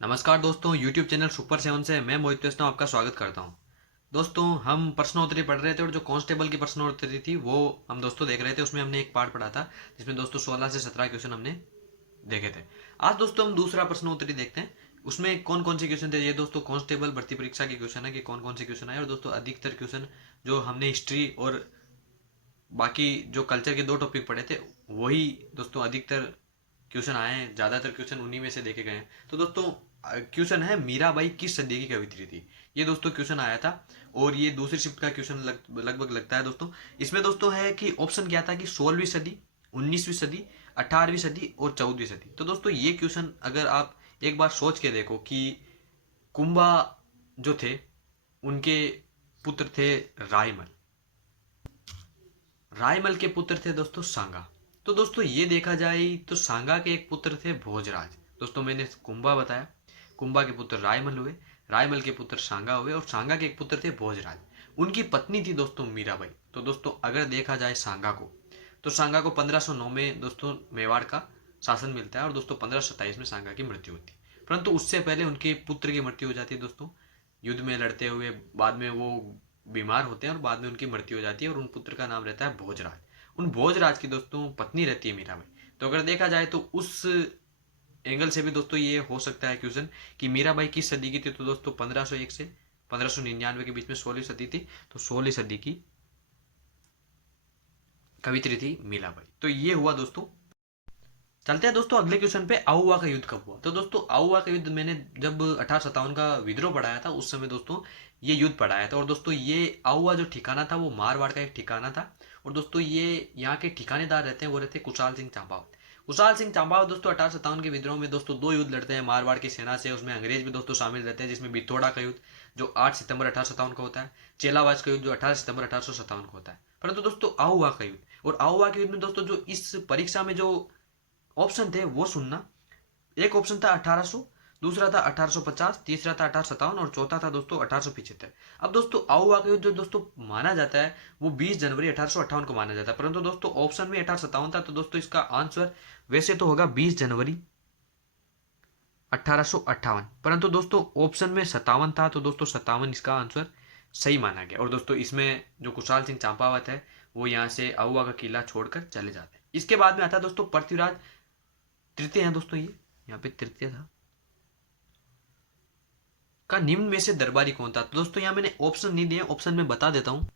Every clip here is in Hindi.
नमस्कार दोस्तों, YouTube चैनल सुपर सेवन से मैं मोहित वैष्णव आपका स्वागत करता हूं। दोस्तों, हम प्रश्नोत्तरी पढ़ रहे थे और जो कांस्टेबल की प्रश्नोत्तरी थी वो हम दोस्तों देख रहे थे। उसमें हमने एक पार्ट पढ़ा था जिसमें दोस्तों 16 से 17 क्वेश्चन हमने देखे थे। आज दोस्तों हम दूसरा प्रश्नोत्तरी देखते हैं। उसमें कौन कौन से क्वेश्चन थे। ये दोस्तों कांस्टेबल भर्ती परीक्षा के क्वेश्चन है कि कौन कौन से क्वेश्चन आए। और दोस्तों अधिकतर क्वेश्चन जो हमने हिस्ट्री और बाकी जो कल्चर के दो टॉपिक पढ़े थे वही दोस्तों अधिकतर क्वेश्चन आए हैं। ज़्यादातर क्वेश्चन उन्हीं में से देखे गए हैं। तो दोस्तों क्वेश्चन है, मीराबाई किस सदी की कवित्री थी। ये दोस्तों क्वेश्चन आया था और ये दूसरी शिफ्ट का क्वेश्चन लगभग लगता है दोस्तों। इसमें दोस्तों है कि ऑप्शन क्या था कि 16वीं सदी, 19वीं सदी, 18वीं सदी और 14वीं सदी। तो दोस्तों ये क्वेश्चन अगर आप एक बार सोच के देखो कि कुंभा जो थे उनके पुत्र थे रायमल। रायमल के पुत्र थे दोस्तों सांगा। तो दोस्तों ये देखा जाए तो सांगा के एक पुत्र थे भोजराज। दोस्तों मैंने कुंभा बताया, कुंभा के पुत्र रायमल हुए, रायमल के पुत्र सांगा हुए और सांगा के एक पुत्र थे भोजराज। उनकी पत्नी थी दोस्तों मीराबाई। तो दोस्तों अगर देखा जाए सांगा को, तो सांगा को 1509 में दोस्तों मेवाड़ का शासन मिलता है और दोस्तों 1527 में सांगा की मृत्यु होती है। परंतु उससे पहले उनके पुत्र की मृत्यु हो जाती है दोस्तों युद्ध में लड़ते हुए। बाद में वो बीमार होते हैं और बाद में उनकी मृत्यु हो जाती है और उन पुत्र का नाम रहता है भोजराज। उन भोजराज की दोस्तों पत्नी रहती है मीराबाई। तो अगर देखा जाए तो उस एंगल से भी दोस्तों ये हो सकता है क्वेश्चन कि मीराबाई किस सदी की थी। तो दोस्तों 1501 से 1599 के बीच में 16वीं सदी थी। तो 16वीं सदी की कवित्री थी मीराबाई। तो ये हुआ दोस्तों। चलते हैं दोस्तों अगले क्वेश्चन पे। आउवा का युद्ध कब हुआ। तो दोस्तों आउवा का युद्ध मैंने जब 1857 का विद्रोह पढ़ाया था उस समय दोस्तों ये युद्ध पढ़ाया था। और दोस्तों ये आउवा जो ठिकाना था वो मारवाड़ का एक ठिकाना था। और दोस्तों ये यहाँ के ठिकानेदार रहते हैं वो रहते हैं कुशाल सिंह चंपावत। कुशाल सिंह चंपावत दोस्तों 1857 के विद्रोह में दोस्तों दो युद्ध लड़ते हैं मारवाड़ की सेना से। उसमें अंग्रेज भी दोस्तों शामिल रहते हैं, जिसमें बिथोड़ा का युद्ध जो 8 सितंबर 1857 को होता है, चेलावाज का युद्ध जो 18 सितंबर 1857 को होता है। परंतु दोस्तों आउवा का युद्ध और आउवा के युद्ध में दोस्तों जो इस परीक्षा में जो ऑप्शन थे वो सुनना। एक ऑप्शन था 1800, दूसरा था 1850, तीसरा था 1857 और चौथा था दोस्तों 1875। अब दोस्तों आउवा का युद्ध जो दोस्तों माना जाता है वो 20 जनवरी 1858 को माना जाता है। परंतु दोस्तों ऑप्शन में 1857 था। तो दोस्तों इसका आंसर वैसे तो होगा 20 जनवरी 1858। परंतु दोस्तों ऑप्शन में 57 था। तो दोस्तों 57 इसका आंसर सही माना गया। और दोस्तों इसमें जो कुशाल सिंह चंपावत है वो यहाँ से आउवा का किला छोड़कर चले जाते हैं। इसके बाद में आता है दोस्तों पृथ्वीराज तृतीय है दोस्तों। ये यहाँ पे तृतीय था का निम्न में से दरबारी कौन था। तो दोस्तों यहाँ मैंने ऑप्शन नहीं दिए, ऑप्शन में बता देता हूँ।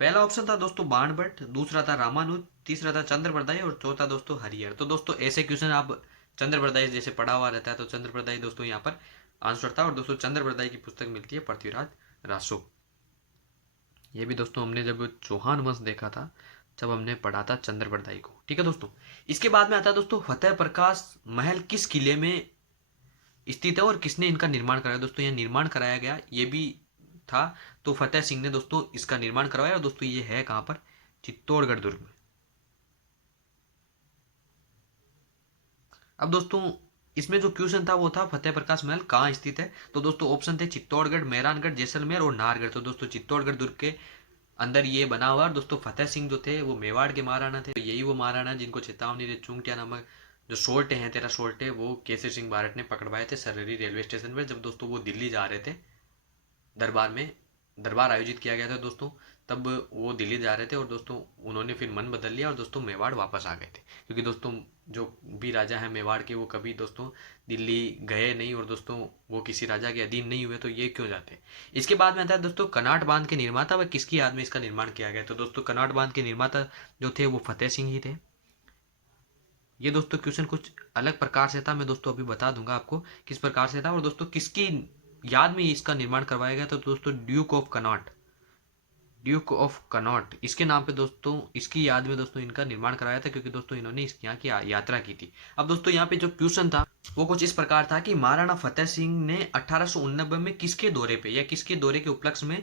पहला ऑप्शन था दोस्तों बाणभट्ट, दूसरा था रामानुज, तीसरा था चंद्रप्रदाय और चौथा दोस्तों हरिहर। तो दोस्तों ऐसे क्वेश्चन आप चंद्रप्रदाय जैसे पढ़ा हुआ रहता है तो चंद्रप्रदाय दोस्तों यहाँ पर आंसर था। और दोस्तों चंद्रप्रदाय की पुस्तक मिलती है पृथ्वीराज रासो। ये भी दोस्तों हमने जब चौहान वंश देखा था जब हमने पढ़ा था चंद्रप्रदाय को। ठीक है दोस्तों। इसके बाद में आता है दोस्तों फतेह प्रकाश महल किस किले में स्थित है और किसने इनका निर्माण कराया। दोस्तों यह निर्माण कराया गया ये भी था तो फतेह सिंह ने दोस्तों इसका निर्माण करवाया। और दोस्तों ये है कहां पर, चित्तौड़गढ़ दुर्ग में। अब दोस्तों इसमें जो क्वेश्चन था वो था फतेह प्रकाश महल कहाँ स्थित है। तो दोस्तों ऑप्शन थे चित्तौड़गढ़, मेहरानगढ़, जैसलमेर और नाहरगढ़। तो दोस्तों चित्तौड़गढ़ दुर्ग के अंदर ये बना हुआ। और दोस्तों फतेह सिंह जो थे वो मेवाड़ के महाराणा थे। तो यही वो महाराणा जिनको चेतावनी रे चुंगटिया नामक जो सोल्टे हैं, तेरा सोल्टे, वो केसरी सिंह बारट ने पकड़वाए थे सरहरी रेलवे स्टेशन पर जब दोस्तों वो दिल्ली जा रहे थे। दरबार में दरबार आयोजित किया गया था दोस्तों, तब वो दिल्ली जा रहे थे और दोस्तों उन्होंने फिर मन बदल लिया और दोस्तों मेवाड़ वापस आ गए थे। क्योंकि दोस्तों जो भी राजा है मेवाड़ के वो कभी दोस्तों दिल्ली गए नहीं और दोस्तों वो किसी राजा के अधीन नहीं हुए तो ये क्यों जाते। इसके बाद में आता है दोस्तों कनाट बांध के निर्माता व किसकी याद में इसका निर्माण किया गया। तो दोस्तों कनाट बांध के निर्माता जो थे वो फतेह सिंह ही थे। ये दोस्तों क्वेश्चन कुछ अलग प्रकार से था, मैं दोस्तों अभी बता दूंगा आपको किस प्रकार से था और दोस्तों किसकी याद में इसका निर्माण करवाया गया। तो दोस्तों Duke of Connaught, Duke of Connaught इसके नाम पे दोस्तों इसकी याद में दोस्तों इनका निर्माण कराया था क्योंकि दोस्तों इन्होंने इस यहाँ की यात्रा की थी। अब दोस्तों यहाँ पे जो क्वेश्चन था वो कुछ इस प्रकार था कि महाराणा फतेह सिंह ने 1889 में किसके दौरे पे या किसके दौरे के उपलक्ष्य में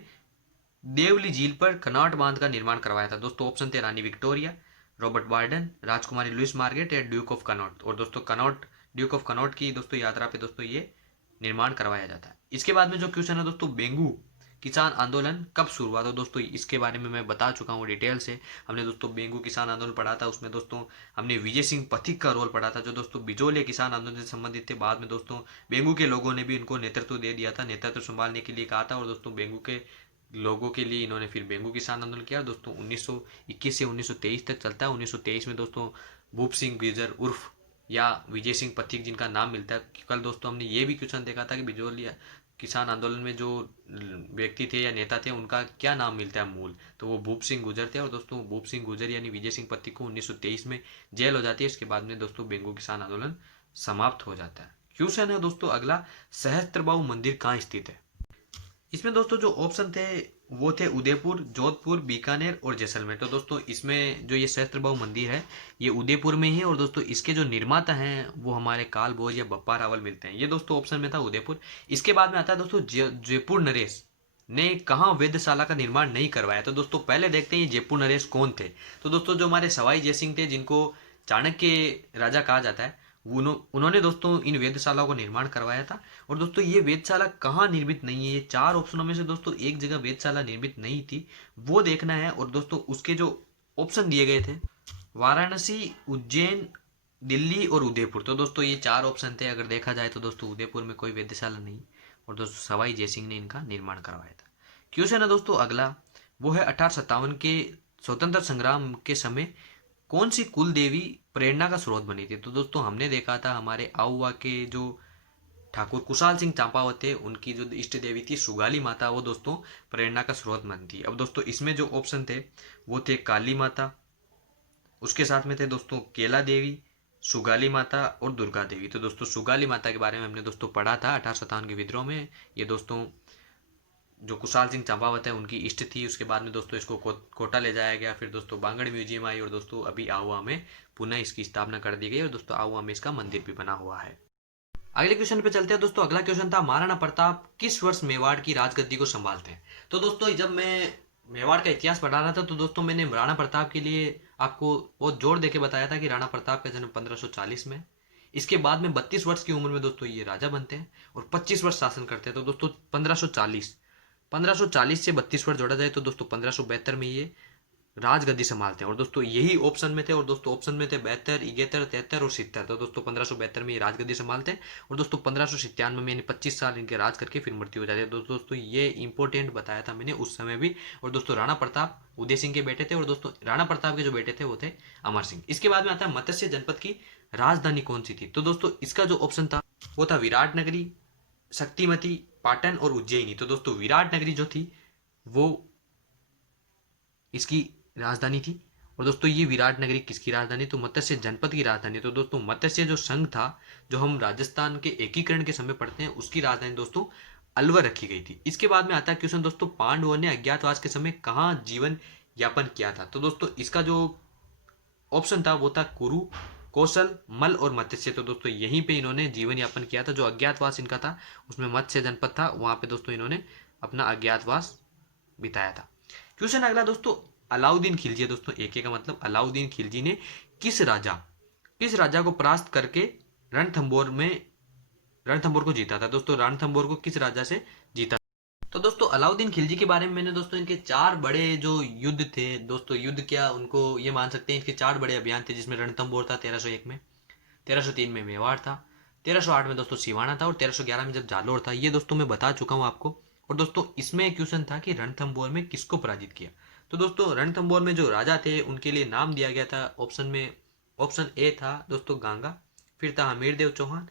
देवली झील पर कनॉट बांध का निर्माण करवाया था। दोस्तों ऑप्शन थे रानी विक्टोरिया, रॉबर्ट वार्डन, राजकुमारी लुइस मार्गरेट या ड्यूक ऑफ कनॉट। और दोस्तों कनॉट, ड्यूक ऑफ कनॉट की दोस्तों यात्रा पे दोस्तों ये निर्माण करवाया जाता है। इसके बाद में जो क्वेश्चन है दोस्तों बेंगू किसान आंदोलन कब शुरू हुआ? तो दोस्तों इसके बारे में मैं बता चुका हूँ डिटेल से। हमने दोस्तों बेंगू किसान आंदोलन पढ़ा था, उसमें दोस्तों हमने विजय सिंह पथिक का रोल पढ़ा था, जो दोस्तों बिजोलिया किसान आंदोलन से संबंधित थे। बाद में दोस्तों बेंगू के लोगों ने भी उनको नेतृत्व दे दिया था, नेतृत्व संभालने के लिए कहा था, और दोस्तों बेंगू के लोगों के लिए इन्होंने फिर बेंगू किसान आंदोलन किया। दोस्तों 1921 से 1923 तक चलता है। 1923 में दोस्तों भूप सिंह गुर्जर उर्फ या विजय सिंह पथिक, जिनका नाम मिलता है, कल दोस्तों हमने ये भी क्वेश्चन देखा था कि बिजोलिया किसान आंदोलन में जो व्यक्ति थे या नेता थे उनका क्या नाम मिलता है मूल, तो वो भूप सिंह गुर्जर थे। और दोस्तों भूप सिंह गुर्जर यानी विजय सिंह पथिक को 1923 में जेल हो जाती है। इसके बाद में दोस्तों बेंगू किसान आंदोलन समाप्त हो जाता है। क्वेश्चन है दोस्तों अगला, सहस्त्रबाहु मंदिर कहाँ स्थित है? इसमें दोस्तों जो ऑप्शन थे वो थे उदयपुर, जोधपुर, बीकानेर और जैसलमेर। तो दोस्तों इसमें जो ये सहस्त्रबाहु मंदिर है ये उदयपुर में ही है, और दोस्तों इसके जो निर्माता हैं वो हमारे काल भोज या बप्पा रावल मिलते हैं। ये दोस्तों ऑप्शन में था उदयपुर। इसके बाद में आता है दोस्तों जयपुर नरेश ने कहाँ वेधशाला का निर्माण नहीं करवाया? तो दोस्तों पहले देखते हैं ये जयपुर नरेश कौन थे। तो दोस्तों जो हमारे सवाई जयसिंह थे, जिनको चाणक्य राजा कहा जाता है, उन्होंने दोस्तों इन वेधशालाओं का निर्माण करवाया था। और दोस्तों ये वेधशाला कहाँ निर्मित नहीं है, ये चार ऑप्शनों में से दोस्तों एक जगह वेधशाला निर्मित नहीं थी, वो देखना है। और दोस्तों उसके जो ऑप्शन दिए गए थे, वाराणसी, उज्जैन, दिल्ली और उदयपुर। तो दोस्तों ये चार ऑप्शन थे। अगर देखा जाए तो दोस्तों उदयपुर में कोई वेधशाला नहीं, और दोस्तों सवाई जयसिंह ने इनका निर्माण करवाया था। क्वेश्चन है दोस्तों अगला, वो है 1857 के स्वतंत्र संग्राम के समय कौन सी कुल देवी प्रेरणा का स्रोत बनी थी? तो दोस्तों हमने देखा था हमारे आउवा के जो ठाकुर कुशाल सिंह चांपावत थे, उनकी जो इष्ट देवी थी सुगाली माता, वो दोस्तों प्रेरणा का स्रोत बनती। अब दोस्तों इसमें जो ऑप्शन थे वो थे काली माता, उसके साथ में थे दोस्तों केला देवी, सुगाली माता और दुर्गा देवी। तो दोस्तों सुगाली माता के बारे में हमने दोस्तों पढ़ा था 1857 के विद्रोह में। ये दोस्तों जो कुशाल सिंह चंपावत है उनकी इष्ट थी। उसके बाद में दोस्तों इसको कोटा ले जाया गया, फिर दोस्तों बांगड़ म्यूजियम आई, और दोस्तों अभी आहुआ में पुनः इसकी स्थापना कर दी गई, और दोस्तों आहुआ में इसका मंदिर भी बना हुआ है। अगले क्वेश्चन पे चलते हैं दोस्तों। अगला क्वेश्चन था, महाराणा प्रताप किस वर्ष मेवाड़ की राजगद्दी को संभालते हैं? तो दोस्तों जब मैं मेवाड़ का इतिहास पढ़ा रहा था तो दोस्तों मैंने राणा प्रताप के लिए आपको बहुत जोर देके बताया था कि राणा प्रताप का जन्म 1540 में। इसके बाद में 32 वर्ष की उम्र में दोस्तों ये राजा बनते हैं और 25 वर्ष शासन करते हैं। तो दोस्तों 1540 से 32 वर्ष जोड़ा जाए तो दोस्तों 1572 में ये राजगद्दी संभालते हैं। और दोस्तों यही ऑप्शन में थे, और दोस्तों ऑप्शन में थे 72, 71, 73 और 70। तो दोस्तों 1572 में ये राजगद्दी संभालते हैं, और दोस्तों 1597 में 25 साल इनके राज करके फिर मृत्यु हो जाती है। दोस्तों ये इंपॉर्टेंट बताया था मैंने उस समय भी। और दोस्तों राणा प्रताप उदय सिंह के बेटे थे, और दोस्तों राणा प्रताप के जो बेटे थे वो थे अमर सिंह। इसके बाद में आता है मत्स्य जनपद की राजधानी कौन सी थी? तो दोस्तों इसका जो ऑप्शन था वो था विराट नगरी, शक्तिमती, पाटन और उज्जैनी। तो दोस्तों विराट नगरी जो थी वो इसकी राजधानी थी। और दोस्तों ये विराट नगरी किसकी राजधानी? तो मत्स्य जनपद की राजधानी। तो दोस्तों मत्स्य जो संघ था, जो हम राजस्थान के एकीकरण के समय पढ़ते हैं, उसकी राजधानी दोस्तों अलवर रखी गई थी। इसके बाद में आता है क्वेश्चन दोस्तों, पांडवों ने अज्ञातवास के समय कहाँ जीवन यापन किया था? तो दोस्तों इसका जो ऑप्शन था वो था कुरु, कौशल, मल और मत्स्य। तो दोस्तों यहीं पे इन्होंने जीवन यापन किया था। जो अज्ञातवास इनका था उसमें मत्स्य जनपद था, वहां पे दोस्तों इन्होंने अपना अज्ञातवास बिताया था। क्वेश्चन अगला दोस्तों, अलाउद्दीन खिलजी। दोस्तों एक का मतलब अलाउद्दीन खिलजी ने किस राजा को परास्त करके रणथंबोर को जीता था? दोस्तों रणथंबोर को किस राजा से जीता? तो दोस्तों अलाउद्दीन खिलजी के बारे में मैंने दोस्तों इनके चार बड़े जो युद्ध थे, दोस्तों युद्ध क्या उनको ये मान सकते हैं, इनके चार बड़े अभियान थे, जिसमें रणथंबोर था 1301 में, 1303 में मेवाड़ था, 1308 में दोस्तों सिवाना था, और 1311 में जब जालोर था। ये दोस्तों मैं बता चुका हूँ आपको। और दोस्तों इसमें क्वेश्चन था कि रणथंबोर में किसको पराजित किया? तो दोस्तों रणथंबोर में जो राजा थे उनके लिए नाम दिया गया था ऑप्शन में, ऑप्शन ए था दोस्तों गांगा, फिर था हमीरदेव चौहान,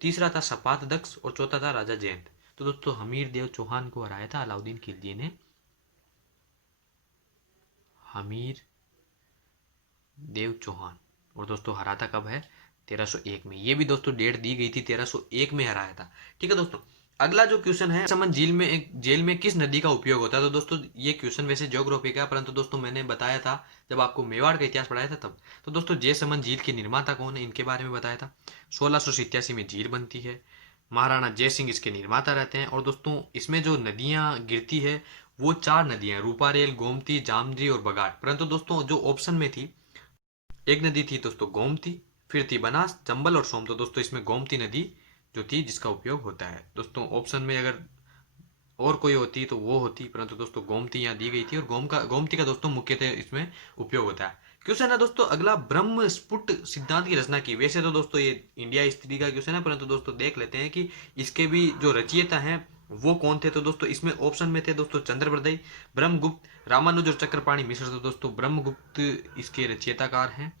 तीसरा था सपात दक्ष और चौथा था राजा जयंत। तो दोस्तों हमीरदेव चौहान को हराया था अलाउद्दीन खिलजी ने, हमीर देव चौहान। और दोस्तों हरा था कब है? 1301 में। ये भी दोस्तों डेट दी गई थी, 1301 में हराया था। ठीक है दोस्तों, अगला जो क्वेश्चन है, समन जेल में किस नदी का उपयोग होता है? तो दोस्तों ये क्वेश्चन वैसे ज्योग्राफी का, परंतु दोस्तों मैंने बताया था जब आपको मेवाड़ का इतिहास पढ़ाया था तब। तो दोस्तों जयसमंद झील के निर्माता कौन है, इनके बारे में बताया था। 1687 में झील बनती है, महाराणा जयसिंह इसके निर्माता रहते हैं। और दोस्तों इसमें जो नदियां गिरती है वो चार नदियां, रूपारेल, गोमती, जामजी और बगाट। परंतु दोस्तों जो ऑप्शन में थी, एक नदी थी दोस्तों गोमती, फिर थी बनास, चंबल और सोम। तो दोस्तों इसमें गोमती नदी जो थी जिसका उपयोग होता है। दोस्तों ऑप्शन में अगर और कोई होती तो वो होती, परंतु दोस्तों गोमती यहाँ दी गई थी और गोमती का दोस्तों मुख्यतः इसमें उपयोग होता है। क्वेश्चन है दोस्तों अगला, ब्रह्म स्फुट सिद्धांत की रचना की। वैसे तो दोस्तों ये इंडिया हिस्ट्री का क्वेश्चन है, परंतु दोस्तों देख लेते हैं कि इसके भी जो रचयिता हैं वो कौन थे। तो दोस्तों इसमें ऑप्शन में थे दोस्तों चंद्रप्रदय, ब्रह्मगुप्त, रामानुज और चक्रपाणी मिश्र। तो दोस्तों ब्रह्मगुप्त इसके रचयिताकार हैं,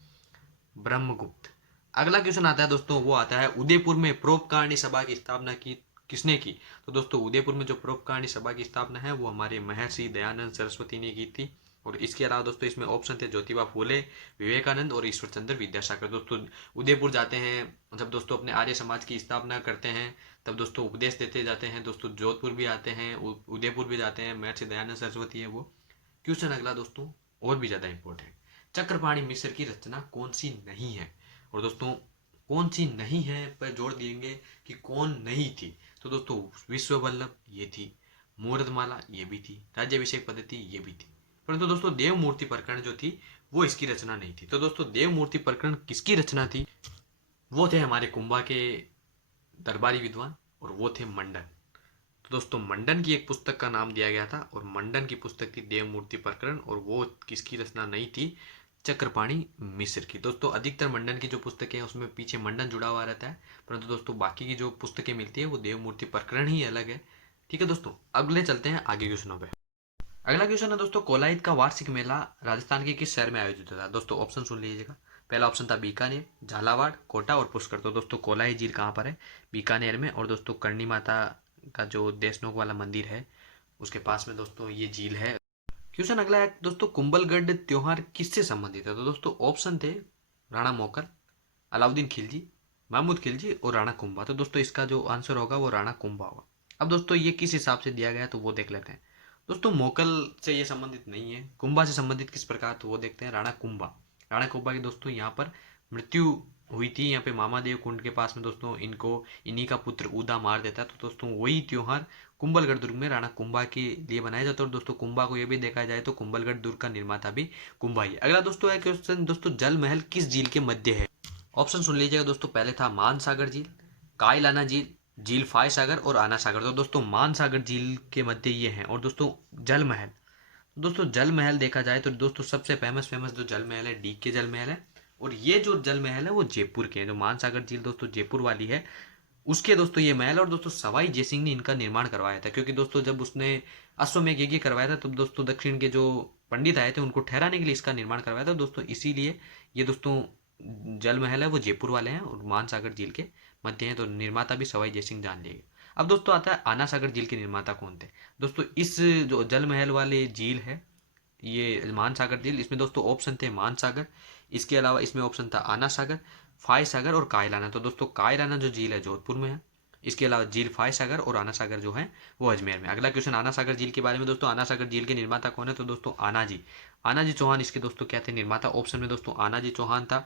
ब्रह्मगुप्त। अगला क्वेश्चन आता है दोस्तों, वो आता है उदयपुर में परोपकारिणी सभा की स्थापना की किसने की। तो दोस्तों उदयपुर में जो परोपकारिणी सभा की स्थापना है वो हमारे महर्षि दयानंद सरस्वती ने की थी। और इसके अलावा दोस्तों इसमें ऑप्शन थे ज्योतिबा फूले, विवेकानंद और ईश्वर चंद्र विद्यासागर। दोस्तों उदयपुर जाते हैं जब दोस्तों अपने आर्य समाज की स्थापना करते हैं, तब दोस्तों उपदेश देते जाते हैं। दोस्तों जोधपुर भी आते हैं, उदयपुर भी जाते हैं, महर्षि दयानंद सरस्वती है वो। क्वेश्चन अगला दोस्तों और भी ज्यादा इंपॉर्टेंट, चक्रपाणी मिश्र की रचना कौन सी नहीं है। और दोस्तों कौन सी नहीं है पर जोड़ देंगे कि कौन नहीं थी। तो दोस्तों विश्व वल्लभ ये थी, मूर्तमाला ये भी थी, राज्याभिषेक पद्धति ये भी थी, परंतु दोस्तों देव मूर्ति प्रकरण जो थी वो इसकी रचना नहीं थी। तो दोस्तों देव मूर्ति प्रकरण किसकी रचना थी, वो थे हमारे कुंभा के दरबारी विद्वान और वो थे मंडन। तो दोस्तों मंडन की एक पुस्तक का नाम दिया गया था और मंडन की पुस्तक थी देव मूर्ति प्रकरण, और वो किसकी रचना नहीं थी, चक्रपाणी मिश्र की। दोस्तों अधिकतर मंडन की जो पुस्तकें हैं उसमें पीछे मंडन जुड़ा हुआ रहता है, परंतु दोस्तों बाकी की जो पुस्तकें मिलती है वो देव मूर्ति प्रकरण ही अलग है। ठीक है दोस्तों, अगले चलते हैं आगे क्वेश्चनों पे। अगला क्वेश्चन है दोस्तों, कोलायत का वार्षिक मेला राजस्थान के किस शहर में आयोजित होता है। दोस्तों ऑप्शन सुन लीजिएगा। पहला ऑप्शन था बीकानेर, झालावाड़, कोटा और पुष्कर। तो दोस्तों कोलाई झील कहाँ पर है, बीकानेर में। और दोस्तों करणी माता का जो देशनोक वाला मंदिर है उसके पास में दोस्तों ये झील है। क्वेश्चन अगला है दोस्तों, कुंभलगढ़ त्योहार किससे संबंधित है। तो दोस्तों ऑप्शन थे राणा मोकल, अलाउद्दीन खिलजी, महमूद खिलजी और राणा कुंभा। तो दोस्तों इसका जो आंसर होगा वो राणा कुंभा होगा। अब दोस्तों ये किस हिसाब से दिया गया है तो वो देख लेते हैं। दोस्तों मोकल से ये संबंधित नहीं है, कुंभा से संबंधित किस प्रकार, तो वो देखते हैं राणा कुंभा। राणा कुंभा की दोस्तों यहाँ पर मृत्यु हुई थी, यहाँ पे मामादेव कुंड के पास में दोस्तों इनको इन्हीं का पुत्र उदा मार देता है। तो दोस्तों वही त्योहार कुंभलगढ़ दुर्ग में राणा कुंभा के लिए बनाया जाता है। और दोस्तों कुंभा को ये भी देखा जाए तो कुंभलगढ़ दुर्ग का निर्माता भी कुंभा ही है। अगला दोस्तों है क्वेश्चन, दोस्तों जल महल किस झील के मध्य है। ऑप्शन सुन लीजिएगा दोस्तों। पहले था मान सागर झील, कायलाना झील, झील फाय सागर और आना सागर। तो दोस्तों मान सागर झील के मध्य ये हैं। और दोस्तों जल महल, दोस्तों जल महल देखा जाए तो दोस्तों सबसे फेमस जो जल महल है डी के जल महल है। और ये जो जल महल है वो जयपुर के हैं। जो मान सागर झील दोस्तों जयपुर वाली है उसके दोस्तों ये महल। और दोस्तों सवाई जयसिंह ने इनका निर्माण करवाया था, क्योंकि दोस्तों जब उसने अश्वमेध यज्ञ करवाया था तब दोस्तों दक्षिण के जो पंडित आए थे उनको ठहराने के लिए इसका निर्माण करवाया था दोस्तों। इसीलिए ये दोस्तों जल महल है वो जयपुर वाले हैं और मान सागर झील के मध्य हैं। तो निर्माता भी सवाई जयसिंह जान लिए। अब दोस्तों आता है आना सागर झील के निर्माता कौन थे। दोस्तों इस जो जल महल वाले झील है ये मान सागर झील, इसमें दोस्तों ऑप्शन थे मान सागर, इसके अलावा इसमें ऑप्शन था आना सागर, फाय सागर और कायलाना। तो दोस्तों कायलाना जो झील है जोधपुर में है, इसके अलावा झील फाय सागर और आना सागर जो है वो अजमेर में। अगला क्वेश्चन आना सागर झील के बारे में दोस्तों, आना सागर झील के निर्माता कौन है। तो दोस्तों आना जी चौहान इसके दोस्तों क्या थे निर्माता। ऑप्शन में दोस्तों आना जी चौहान था,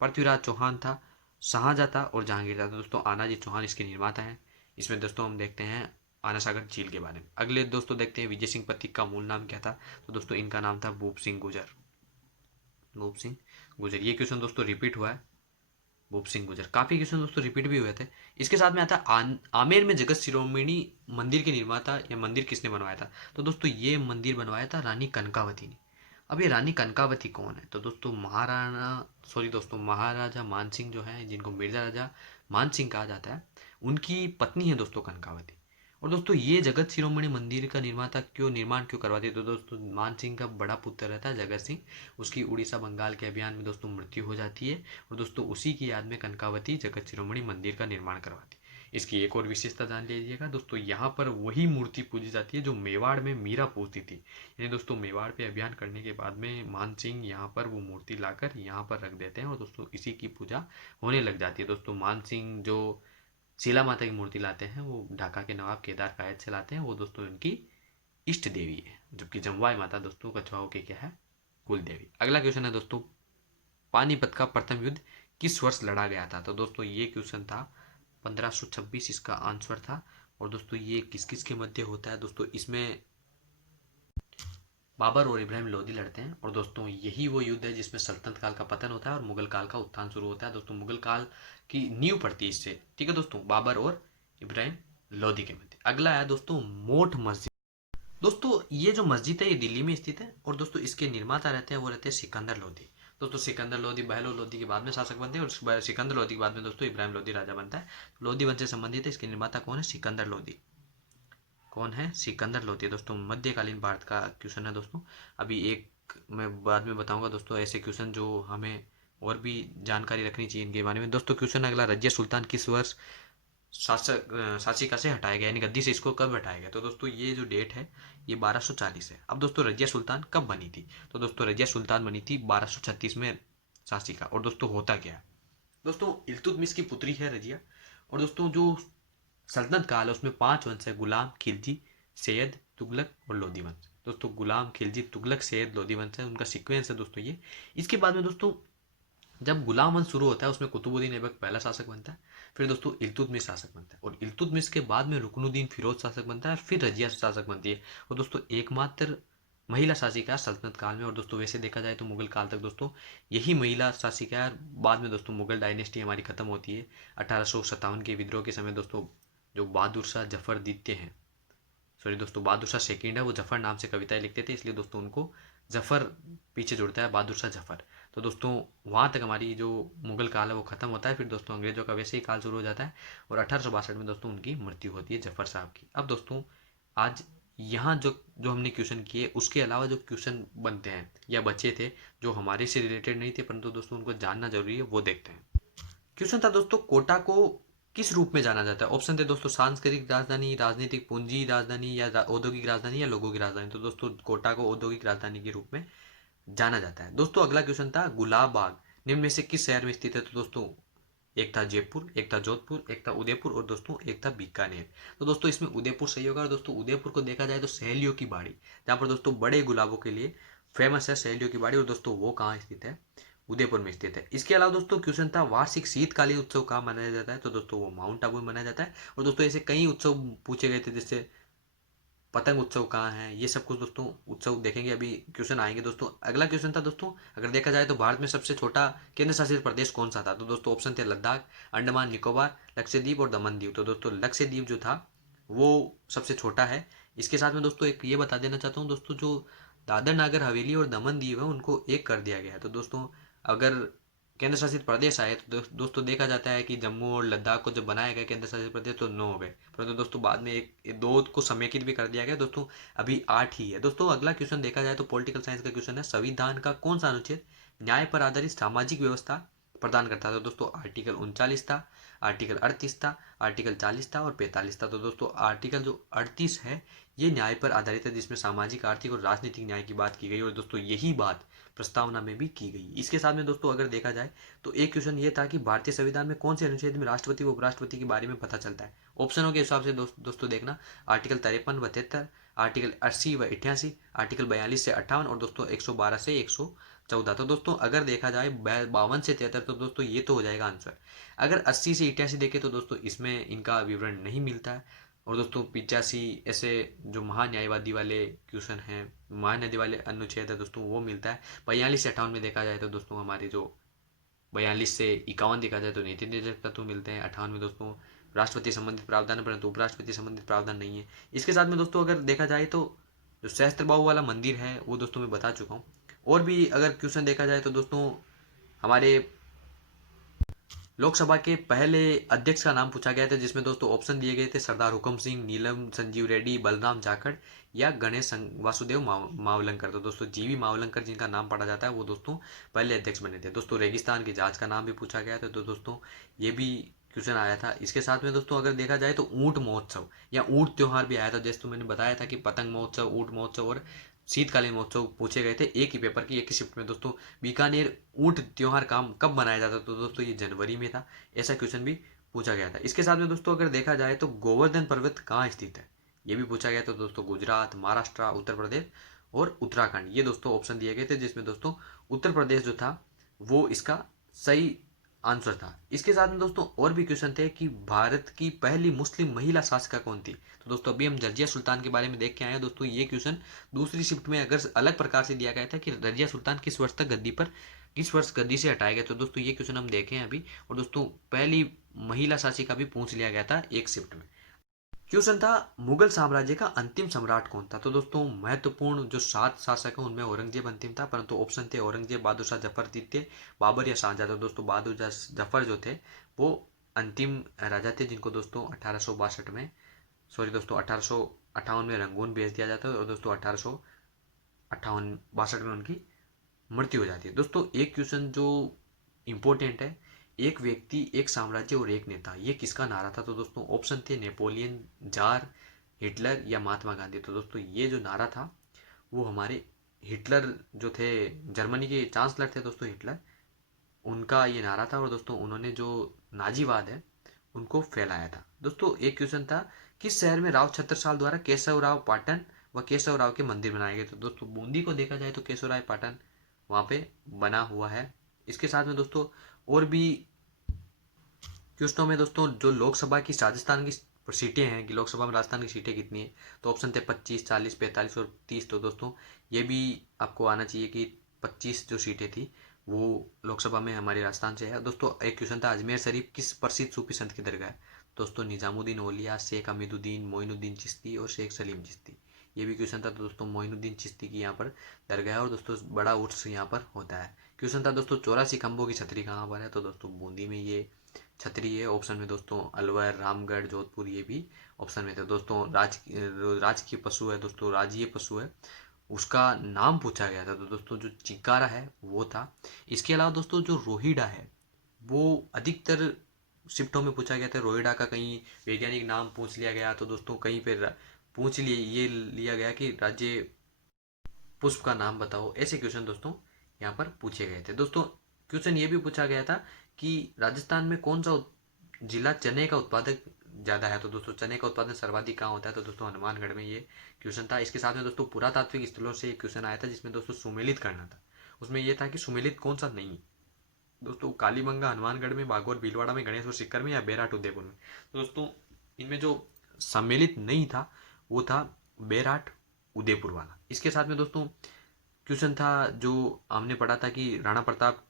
पृथ्वीराज चौहान था, शाहजहाँ था और जहांगीर था। तो दोस्तों आना जी चौहान इसके निर्माता हैं। इसमें दोस्तों हम देखते हैं आना सागर झील के बारे में। अगले दोस्तों देखते हैं विजय सिंह पथिक का मूल नाम क्या था। तो दोस्तों इनका नाम था भूप सिंह गुजर, भूप सिंह गुजर। ये क्वेश्चन दोस्तों रिपीट हुआ है, भूप सिंह गुजर। काफी क्वेश्चन दोस्तों रिपीट भी हुए थे। इसके साथ में आता है आमेर में जगत शिरोमणि मंदिर के निर्माता या मंदिर किसने बनवाया था। तो दोस्तों ये मंदिर बनवाया था रानी कनकावती ने। अब ये रानी कनकावती कौन है, तो दोस्तों महाराजा मानसिंह जो है, जिनको मिर्जा राजा मानसिंह कहा जाता है, उनकी पत्नी है दोस्तों कनकावती। और दोस्तों ये जगत शिरोमणि मंदिर का निर्माण क्यों करवाती है। तो दोस्तों मानसिंह का बड़ा पुत्र रहता है जगत सिंह, उसकी उड़ीसा बंगाल के अभियान में दोस्तों मृत्यु हो जाती है। और दोस्तों उसी की याद में कनकावती जगत शिरोमणि मंदिर का निर्माण करवाती है। इसकी एक और विशेषता जान लीजिएगा दोस्तों, यहाँ पर वही मूर्ति पूजी जाती है जो मेवाड़ में मीरा पूजती थी। यानी दोस्तों मेवाड़ पे अभियान करने के बाद में मान सिंह यहाँ पर वो मूर्ति लाकर यहाँ पर रख देते हैं और दोस्तों इसी की पूजा होने लग जाती है। दोस्तों मान सिंह जो शीला माता की मूर्ति लाते हैं वो ढाका के नवाब केदार कायद से लाते हैं, वो दोस्तों इनकी इष्ट देवी है। जबकि जमवाई माता दोस्तों कछुआओं की क्या है, कुल देवी। अगला क्वेश्चन है दोस्तों, पानीपत का प्रथम युद्ध किस वर्ष लड़ा गया था। तो दोस्तों ये क्वेश्चन था 1526 इसका आंसर था। और दोस्तों ये किस किस के मध्य होता है, दोस्तों इसमें बाबर और इब्राहिम लोदी लड़ते हैं। और दोस्तों यही वो युद्ध है जिसमें सल्तनत काल का पतन होता है और मुगल काल का उत्थान शुरू होता है। दोस्तों मुगल काल की नींव पड़ती है इससे। ठीक है दोस्तों, बाबर और इब्राहिम लोधी के मध्य। अगला है दोस्तों मोठ मस्जिद। दोस्तों ये जो मस्जिद है ये दिल्ली में स्थित है और दोस्तों इसके निर्माता रहते हैं वो रहते हैं सिकंदर लोधी। दोस्तों सिकंदर लोधी बहलोल लोधी के बाद में शासक बनते हैं और सिकंदर लोधी के बाद में दोस्तों इब्राहिम लोधी राजा बनता है। लोधी वंश से संबंधित है। इसके निर्माता कौन है? सिकंदर लोधी। कौन है? सिकंदर लोधी। दोस्तों मध्यकालीन भारत का क्वेश्चन है दोस्तों। अभी एक मैं बाद में बताऊंगा दोस्तों ऐसे क्वेश्चन जो हमें और भी जानकारी रखनी चाहिए इनके बारे में। दोस्तों क्वेश्चन अगला, रजिया सुल्तान किस वर्ष शासिका से हटाया गया, यानी गद्दी से इसको कब हटाया गया? तो दोस्तों ये जो डेट है ये 1240 है। अब दोस्तों रजिया सुल्तान कब बनी थी? तो दोस्तों रजिया सुल्तान बनी थी 1236 में शासिका। और दोस्तों होता क्या है? दोस्तों इल्तुतमिश की पुत्री है रजिया। और दोस्तों जो सल्तनत काल है उसमें 5 वंश है, गुलाम, खिलजी, सैयद, तुगलक और लोधी वंश। दोस्तों गुलाम, खिलजी, तुगलक, सैयद, लोधी वंश है, उनका सीक्वेंस है दोस्तों ये। इसके बाद में दोस्तों जब गुलाम वंश शुरू होता है उसमें कुतुबुद्दीन ऐबक पहला शासक बनता है। फिर दोस्तों इल्तुतमिश शासक बनता है और इल्तुतमिश के बाद में रुकनुद्दीन फिरोज शासक बनता है। फिर रजिया शासक बनती है और दोस्तों एकमात्र महिला शासिका है सल्तनत काल में। और दोस्तों वैसे देखा जाए तो मुगल काल तक दोस्तों यही महिला शासिका है। बाद में दोस्तों मुगल डायनेस्टी हमारी खत्म होती है 1857 के विद्रोह के समय। दोस्तों जो बहादुर शाह जफर द्वितीय हैं, सॉरी दोस्तों बहादुर शाह सेकेंड है, वो जफर नाम से कविताएं लिखते थे, इसलिए दोस्तों उनको जफर पीछे जुड़ता है, बहादुर शाह जफर। तो दोस्तों वहाँ तक हमारी जो मुगल काल है वो खत्म होता है। फिर दोस्तों अंग्रेजों का वैसे ही काल शुरू हो जाता है और 1862 में दोस्तों उनकी मृत्यु होती है जफर साहब की। अब दोस्तों आज यहाँ जो जो हमने क्वेश्चन किए उसके अलावा जो क्वेश्चन बनते हैं या बचे थे जो हमारे से रिलेटेड नहीं थे परंतु दोस्तों उनको जानना जरूरी है, वो देखते हैं। क्वेश्चन था दोस्तों कोटा को किस रूप में जाना जाता है? ऑप्शन थे दोस्तों सांस्कृतिक राजधानी, राजनीतिक पूंजी राजधानी या औद्योगिक राजधानी या लोगों की राजधानी। तो दोस्तों कोटा को औद्योगिक राजधानी के रूप में जाना जाता है। दोस्तों अगला क्वेश्चन था गुलाब बाग निम्न में से किस शहर में स्थित है? तो दोस्तों एक था जयपुर, एक था जोधपुर, एक था उदयपुर और दोस्तों एक था बीकानेर। तो दोस्तों इसमें उदयपुर सही होगा। और दोस्तों उदयपुर को देखा जाए तो सहेलियों की बाड़ी, जहाँ पर दोस्तों बड़े गुलाबों के लिए फेमस है सहेलियों की बाड़ी, और दोस्तों वो कहाँ स्थित है? उदयपुर में स्थित है। इसके अलावा दोस्तों क्वेश्चन था वार्षिक शीतकालीन उत्सव कहाँ मनाया जाता है? तो दोस्तों वो माउंट आबू में मनाया जाता है। और दोस्तों ऐसे कई उत्सव पूछे गए थे जैसे पतंग उत्सव कहाँ है, ये सब कुछ दोस्तों उत्सव देखेंगे, अभी क्वेश्चन आएंगे। दोस्तों अगला क्वेश्चन था दोस्तों अगर देखा जाए तो भारत में सबसे छोटा केंद्र शासित प्रदेश कौन सा था? तो दोस्तों ऑप्शन थे लद्दाख, अंडमान निकोबार, लक्षद्वीप और दमन दीव। तो दोस्तों लक्षद्वीप जो था वो सबसे छोटा है। इसके साथ में दोस्तों एक ये बता देना चाहता हूँ दोस्तों, जो दादर नागर हवेली और दमन दीव है उनको एक कर दिया गया है। तो दोस्तों अगर केंद्र शासित प्रदेश आए तो दोस्तों देखा जाता है कि जम्मू और लद्दाख को जब बनाया गया केंद्र शासित प्रदेश तो 9 हो गए, परंतु दोस्तों बाद में एक दो को समेकित भी कर दिया गया दोस्तों, अभी 8 ही है। दोस्तों अगला क्वेश्चन देखा जाए तो पॉलिटिकल साइंस का क्वेश्चन है संविधान का कौन सा अनुच्छेद न्याय पर आधारित सामाजिक व्यवस्था प्रदान करता था? तो दोस्तों आर्टिकल 39 था, आर्टिकल 38 था, आर्टिकल 40 था और 45 था। तो दोस्तों आर्टिकल जो 38 है ये न्याय पर आधारित है, जिसमें सामाजिक, आर्थिक और राजनीतिक न्याय की बात की गई और दोस्तों यही बात प्रस्तावना में भी की गई। इसके साथ में दोस्तों अगर देखा जाए तो एक क्वेश्चन ये था कि भारतीय संविधान में कौन से अनुच्छेद में राष्ट्रपति व उपराष्ट्रपति के बारे में पता चलता है? ऑप्शनों के हिसाब से दोस्तों देखना, आर्टिकल 53 व 73, आर्टिकल 80 व 88, आर्टिकल 42 से 58 और दोस्तों 112 से 114। तो दोस्तों अगर देखा जाए 52 से 73 तो दोस्तों ये तो हो जाएगा आंसर। अगर 80 से 88 देखें तो दोस्तों इसमें इनका विवरण नहीं मिलता है। और दोस्तों 85 ऐसे जो महान्यायवादी वाले क्वेश्चन हैं, महानदी वाले अनुच्छेद है दोस्तों वो मिलता है। 42 से 58 में देखा जाए तो दोस्तों हमारे जो 42 से 51 देखा जाए तो नीति निर्देशक तत्व मिलते हैं। 58 में दोस्तों राष्ट्रपति संबंधित प्रावधान है परंतु उपराष्ट्रपति संबंधित प्रावधान नहीं है। इसके साथ में दोस्तों अगर देखा जाए तो जो सहस्त्रबाहु वाला मंदिर है वो दोस्तों मैं बता चुका हूँ। और भी अगर क्वेश्चन देखा जाए तो दोस्तों हमारे लोकसभा के पहले अध्यक्ष का नाम पूछा गया था, जिसमें दोस्तों ऑप्शन दिए गए थे सरदार हुकम सिंह, नीलम संजीव रेड्डी, बलराम जाखड़ या गणेश वासुदेव मावलंकर। तो दोस्तों जीवी मावलंकर जिनका नाम पढ़ा जाता है वो दोस्तों पहले अध्यक्ष बने थे। दोस्तों रेगिस्तान की जांच का नाम भी पूछा गया था, तो दोस्तों ये भी क्वेश्चन आया था। इसके साथ में दोस्तों अगर देखा जाए तो ऊंट महोत्सव या ऊंट त्योहार भी आया था, जैसे तो मैंने बताया था कि पतंग महोत्सव, ऊंट महोत्सव और शीतकालीन महोत्सव पूछे गए थे एक ही पेपर की एक ही शिफ्ट में। दोस्तों बीकानेर ऊंट त्योहार काम कब मनाया जाता? तो दोस्तों ये जनवरी में था, ऐसा क्वेश्चन भी पूछा गया था। इसके साथ में दोस्तों अगर देखा जाए तो गोवर्धन पर्वत कहाँ स्थित है ये भी पूछा गया था। दोस्तों गुजरात, महाराष्ट्र, उत्तर प्रदेश और उत्तराखंड, ये दोस्तों ऑप्शन दिए गए थे, जिसमें दोस्तों उत्तर प्रदेश जो था वो इसका सही आंसर था। इसके साथ में दोस्तों और भी क्वेश्चन थे कि भारत की पहली मुस्लिम महिला शासिका कौन थी? तो दोस्तों अभी हम रजिया सुल्तान के बारे में देख के आए हैं। दोस्तों ये क्वेश्चन दूसरी शिफ्ट में अगर अलग प्रकार से दिया गया था कि रजिया सुल्तान किस वर्ष तक गद्दी पर, किस वर्ष गद्दी से हटाया गया। तो दोस्तों ये क्वेश्चन हम देखें अभी। और दोस्तों पहली महिला शासिका भी पूछ लिया गया था एक शिफ्ट में। क्वेश्चन था मुगल साम्राज्य का अंतिम सम्राट कौन था। तो दोस्तों महत्वपूर्ण जो 7 शासक हैं उनमें औरंगजेब अंतिम था, परंतु ऑप्शन थे औरंगजेब, बहादुर शाह जफर द्वितीय, बाबर या शाहजहां। तो दोस्तों बहादुर जफर जो थे वो अंतिम राजा थे, जिनको दोस्तों 1862 में, सॉरी दोस्तों 1858 में रंगून भेज दिया जाता है और दोस्तों 1858 में उनकी मृत्यु हो जाती है। दोस्तों एक क्वेश्चन जो इम्पोर्टेंट है, एक व्यक्ति एक साम्राज्य और एक नेता, ये किसका नारा था। तो दोस्तों ऑप्शन थे नेपोलियन, जार, हिटलर या महात्मा गांधी। तो दोस्तों ये जो नारा था वो हमारे हिटलर जो थे, जर्मनी के चांसलर थे दोस्तों हिटलर, उनका ये नारा था। और दोस्तों उन्होंने जो नाजीवाद है उनको फैलाया था। दोस्तों एक क्वेश्चन था, किस शहर में राव छत्रसाल द्वारा केशवराव पाटन व केशवराव के मंदिर बनाए गए। तो दोस्तों बूंदी को देखा जाए तो केशवराव पाटन वहाँ पे बना हुआ है। इसके साथ में दोस्तों और भी क्वेश्चनों में दोस्तों जो लोकसभा की राजस्थान की सीटें हैं कि लोकसभा में राजस्थान की सीटें कितनी है, तो ऑप्शन थे 25, 40, 45 और 30। तो दोस्तों ये भी आपको आना चाहिए कि 25 जो सीटें थी वो लोकसभा में हमारी राजस्थान से है। दोस्तों एक क्वेश्चन था, अजमेर शरीफ किस प्रसिद्ध सूफी संत की दरगाह है। दोस्तों निजामुद्दीन औलिया, शेख अमीदुद्दीन, मोइनुद्दीन चिश्ती और शेख सलीम चिश्ती। ये भी क्वेश्चन था। तो दोस्तों मोइनुद्दीन चिश्ती की यहाँ पर दरगाह है और दोस्तों बड़ा उर्स यहाँ पर होता है। क्वेश्चन था दोस्तों 84 खंभों की छतरी कहाँ पर है। तो दोस्तों बूंदी में ये छतरी है। ऑप्शन में दोस्तों अलवर, रामगढ़, जोधपुर ये भी ऑप्शन में थे। दोस्तों राजकीय पशु है दोस्तों, राज्य पशु है, उसका नाम पूछा गया था। तो दोस्तों जो चिकारा है वो था। इसके अलावा दोस्तों जो रोहिड़ा है वो अधिकतर शिफ्टों में पूछा गया था। रोहिड़ा का कहीं वैज्ञानिक नाम पूछ लिया गया, तो दोस्तों कहीं पे पूछ लिए ये लिया गया कि राज्य पुष्प का नाम बताओ। ऐसे क्वेश्चन दोस्तों यहाँ पर पूछे गए थे। दोस्तों क्वेश्चन ये भी पूछा गया था कि राजस्थान में कौन सा जिला चने का उत्पादक ज़्यादा है। तो दोस्तों चने का उत्पादन सर्वाधिक कहाँ होता है। तो दोस्तों हनुमानगढ़ में ये क्वेश्चन था। इसके साथ में दोस्तों पुरातात्विक स्थलों से एक क्वेश्चन आया था जिसमें दोस्तों सुमेलित करना था। उसमें यह था कि सुमेलित कौन सा नहीं। दोस्तों कालीबंगा हनुमानगढ़ में, बागौर भीलवाड़ा में, गणेश और सीकर में या बेराट उदयपुर में। तो दोस्तों इनमें जो सम्मिलित नहीं था वो था बेराट उदयपुर वाला। इसके साथ में दोस्तों क्वेश्चन था जो हमने पढ़ा था कि राणा प्रताप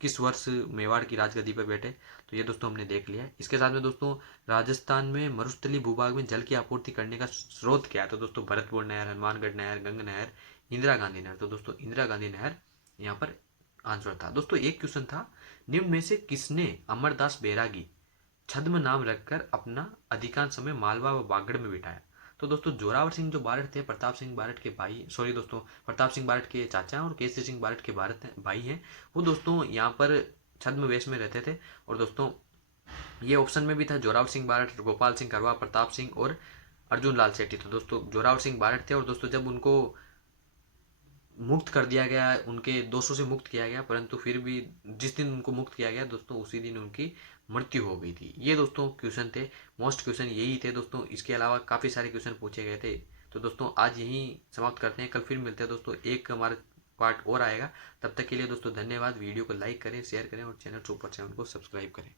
किस वर्ष मेवाड़ की राजगद्दी पर बैठे। तो ये दोस्तों हमने देख लिया है। इसके साथ में दोस्तों राजस्थान में मरुस्थलीय भूभाग में जल की आपूर्ति करने का स्रोत क्या है। तो दोस्तों भरतपुर नहर, हनुमानगढ़ नहर, गंग नहर, इंदिरा गांधी नहर। तो दोस्तों इंदिरा गांधी नहर यहाँ पर आंसर था। दोस्तों एक क्वेश्चन था, निम्न में से किसने अमरदास बैरागी छद्म नाम रखकर अपना अधिकांश समय मालवा व बागड़ में बिताया। तो दोस्तों जोरावर सिंह जो बारठ थे, प्रताप सिंह बारठ के भाई, सॉरी दोस्तों प्रताप सिंह बारठ के चाचा हैं और केसरी सिंह बारठ के भाई हैं। वो दोस्तों यहाँ पर छद्म वेश में रहते थे। और दोस्तों ये ऑप्शन में भी था जोरावर सिंह बारठ, गोपाल सिंह करवा, प्रताप सिंह और अर्जुन लाल सेठी। तो दोस्तों जोरावर सिंह बारठ थे। और दोस्तों जब उनको मुक्त कर दिया गया, उनके दोषों से मुक्त किया गया, परंतु फिर भी जिस दिन उनको मुक्त किया गया दोस्तों उसी दिन उनकी मृत्यु हो गई थी। ये दोस्तों क्वेश्चन थे, मोस्ट क्वेश्चन यही थे दोस्तों। इसके अलावा काफ़ी सारे क्वेश्चन पूछे गए थे। तो दोस्तों आज यहीं समाप्त करते हैं, कल फिर मिलते हैं दोस्तों, एक हमारा पार्ट और आएगा। तब तक के लिए दोस्तों धन्यवाद। वीडियो को लाइक करें, शेयर करें और चैनल सुपर 7 को सब्सक्राइब करें।